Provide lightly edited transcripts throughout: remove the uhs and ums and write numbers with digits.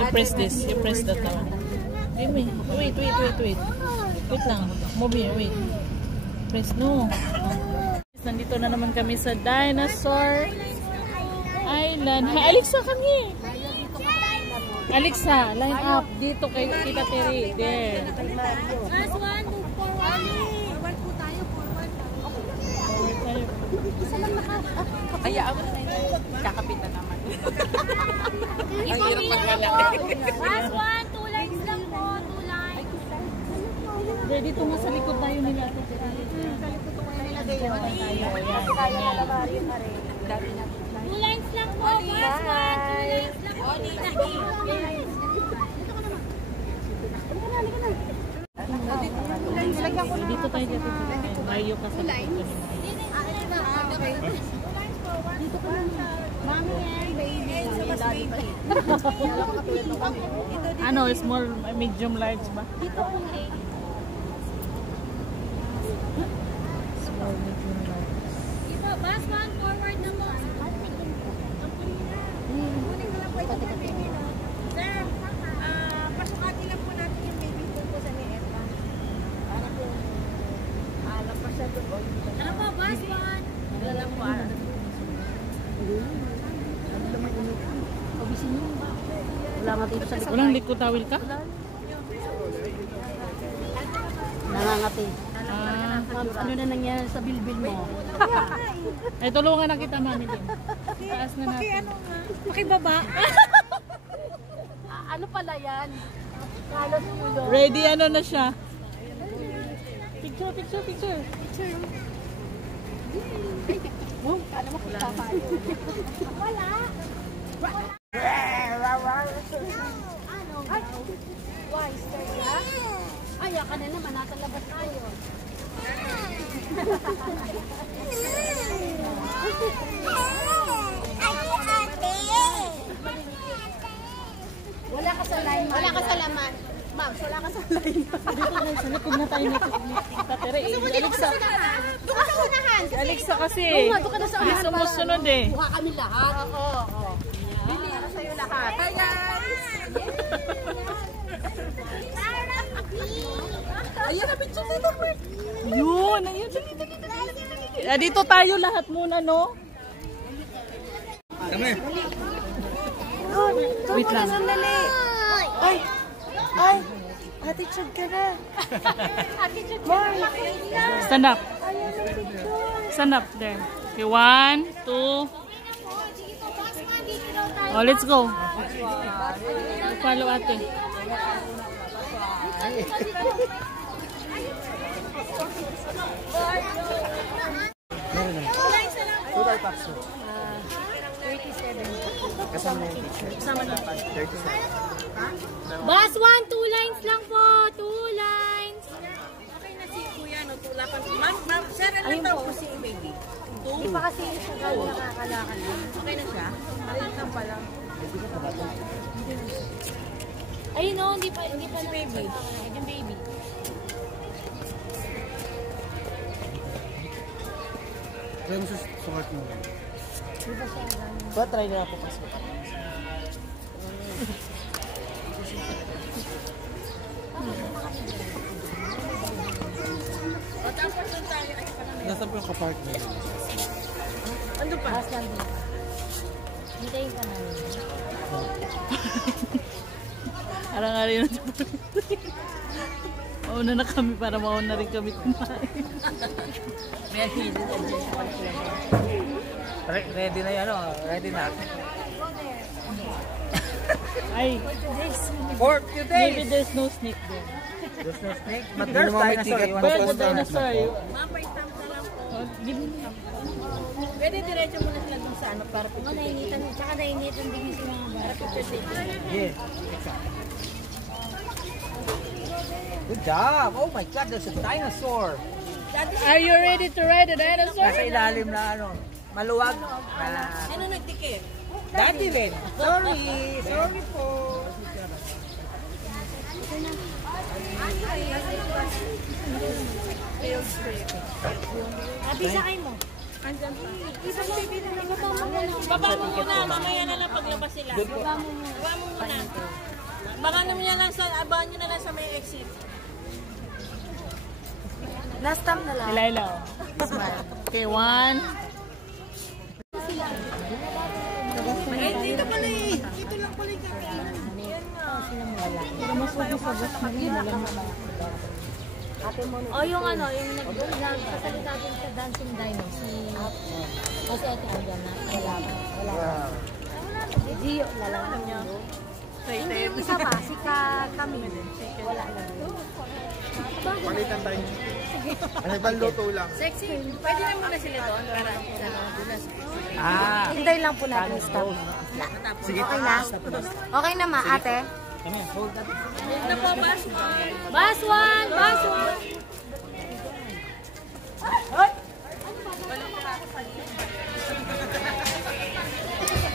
You press this. You press that now. Wait. Wait lang. Move here. Wait. Press no. Nandito na naman kami sa Dinosaur Island. Hi, Alexa, come here. Alexa, line up. Dito kay Tita Terry. There. Last one, move forward. Forward po tayo, forward. Hayaan mo na yun. Kakapit na naman. Ang hirap maghalak. Last one, 2 lines lang po. 2 lines. Dito nga sa likod tayo nila. Sa likod ko kayo nilagay yun. Kasi kaya malamari pa rin. 2 lines lang po. Last one, 2 lines lang po. Dito tayo dito. Layo ka sa likod. Dito ka lang sa mami and baby. Ano, small, medium, large ba? Dito po na Small, medium, large. Dito, last one, forward na mo. Sir, pasukatin lang po natin yung baby po sa may pa. Para po, lapas siya doon. Ano po, last one? Wala po, wala nga dito sa likod. Walang likod tawil ka? Nangangati. Ano na nangyari sa bilbil mo? Ay, tulungan na kita, mami din. Taas na natin. Pakibaba. Ano pala yan? Ready, ano na siya? Picture. Ano makita tayo? Wala. Ano? Why, Stella? Ay, ka na naman. Nasa labas tayo. Wala ka sa line. Wala ka sa laman. Max, wala ka sa line. Sa likod na tayo nito. Tita Tere, Alexa. Doon ka sa unahan. Alexa kasi. Doon ka na sa Hindi unahan. sumusunod eh. Buka kami lahat. Oo. Bili, para sa'yo lahat. Hi guys! Ayan na, picture dito. Yun, ayun. Dali. Dito tayo lahat muna, no? Wait lang. Ay! Attitude ka na. Attitude ka na. Stand up. Stand up there. Okay, 1, 2. Oh, let's go. Follow ate. Total tax mo. 37. Kasama yung picture. Kasama na. 37. Bus 1, 2 lines lang po. 2 lines. Okay na si Kuya, no? Tulakan. Ma'am, sir, ano daw po si baby? Hindi pa kasi siya gano'n nakakalakal. Okay na siya? Maliit lang pala. Ayun o, hindi pa na baby. Yung baby. Try mo sukat mo. Hindi pa siya gano'n. So, try na po kasi. Nasa po yung kapark mo. Ano pa? Bus lang dito. Hintayin ka namin. Parang nga rin natin. Mauna na kami para mauna rin kami kumain. Ready na yan, ano? Ready na. Ay, For few maybe days. there's no snake there. There's no snake. But there's dinosaur. Where's the dinosaur? Ma'am, pa stamp na lang po. Give me. Pwede diretso muna sila dun sa ano para Ako nainitan, tsaka nainitan din yung mga bata. Yeah. Good job. Oh my God, there's a dinosaur. Are you ready to ride a dinosaur? Nasa ilalim na ano. Maluwag. Ano nagtikip? Daddy rin. Sorry. Sorry po. Abi, sakay mo. Andyan pa. Baba mo muna. Mamaya na lang paglabas sila. Baba mo muna. Abangan nyo na lang sa may exit. Last time na lang. Ilaila. Smile. Okay, 1. Dito pala eh. Dito lang pala yung kakainan. O yung ano, yung nagsasalita din sa Dancing Dino, si ate andyan na. Wala. Gio, lalaman niya. Yung isa pa, si Camille. Wala lang. Palitan tayo. Ano ba luto lang? Sexy. Pwede na muna sila doon para Hintay lang po natin stop. Sige. Okay na? Okay na ma, ate? Ito po, bus one. Bus one! Bus one!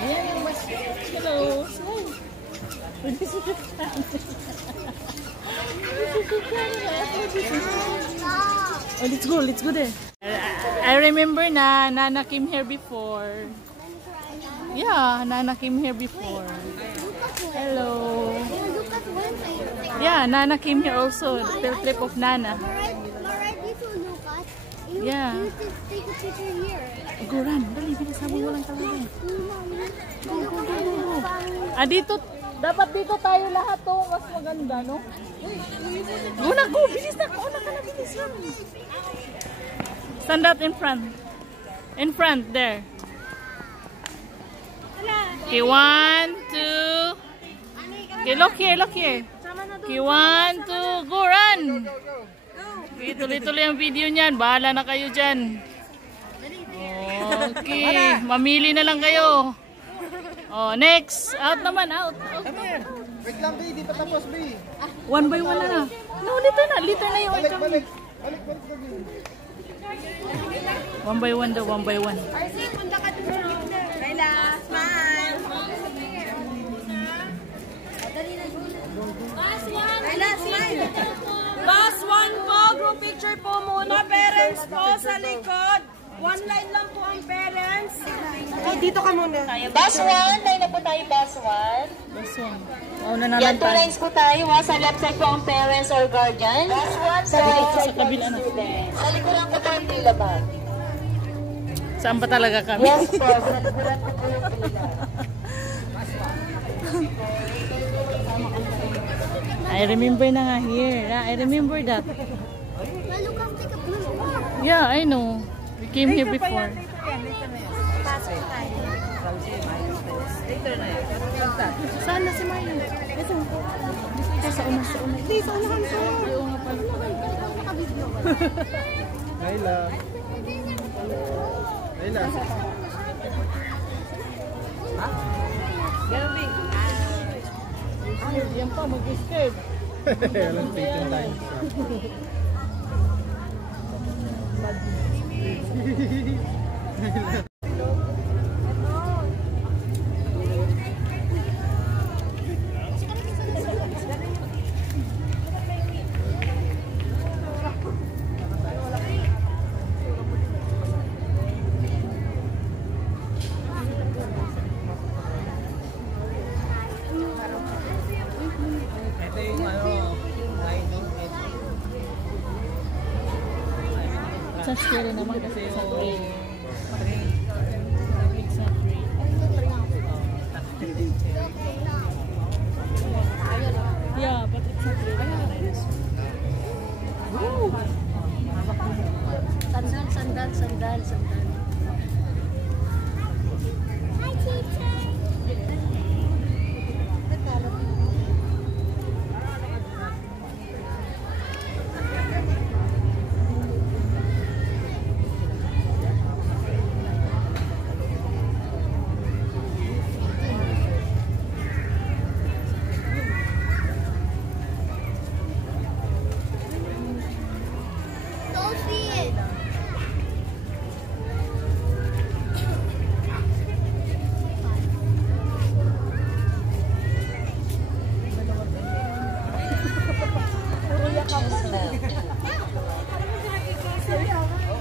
Ayan yung mas... Hello. Oh, let's go there. I remember na Nana came here before. Yeah, Nana came here before. Hello. Yeah, Nana came here also. The field trip of Nana. Yeah. Take a picture here. Go run. Dali, bilisan mo, walang tawagan. Ah, dito. Dapat dito tayo lahat to. Mas maganda, no? Una ko, bilis na. Una ka na, bilis lang. Stand up in front. In front, there. Okay, 1, 2. Okay, look here. Okay, 1, 2, go, run! Okay, tuloy-tuloy ang video niyan. Bahala na kayo dyan. Okay, mamili na lang kayo. Oh, next. Out naman, out. Come here. Wait lang, B. Di pa tapos, B. 1 by 1 na. No, liter na yung ito. Balik. 1 by 1 daw, 1 by 1. Layla, smile. Layla, smile. Bus one po, group picture po muna. Parents po sa likod. One line lang po ang parents. Dito ka muna. Bus 1, line na po tayo, bus 1. This one. Oh, na Yan, naman 2 lines po tayo. Sa left side po ang parents or guardian. Bus 1, sa right side po ang kabila na. students. Sa likuran po tayo pila ba? Saan ba talaga kami? Yes po, sa likuran po po yung pila. I remember na nga here. I remember that. Lalo kang take a picture. Yeah, I know. We came here before. Saan na si Marlon? Ito. Dito sa una. Dito sa unahan sa. Ayaw nga pala. Layla. Yan pa, mag-escape. Alam, taking time. Ito yung Sa scary naman kasi sa train. Yeah, but it's not really. Sandal. Hi, teacher. Don't see it.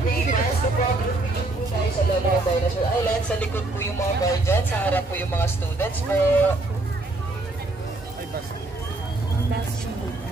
Okay, guys, so po, group picture po tayo sa loob ng Dinosaur Island. Sa likod po yung mga guardians, sa harap po yung mga students po. Ay, basta. Last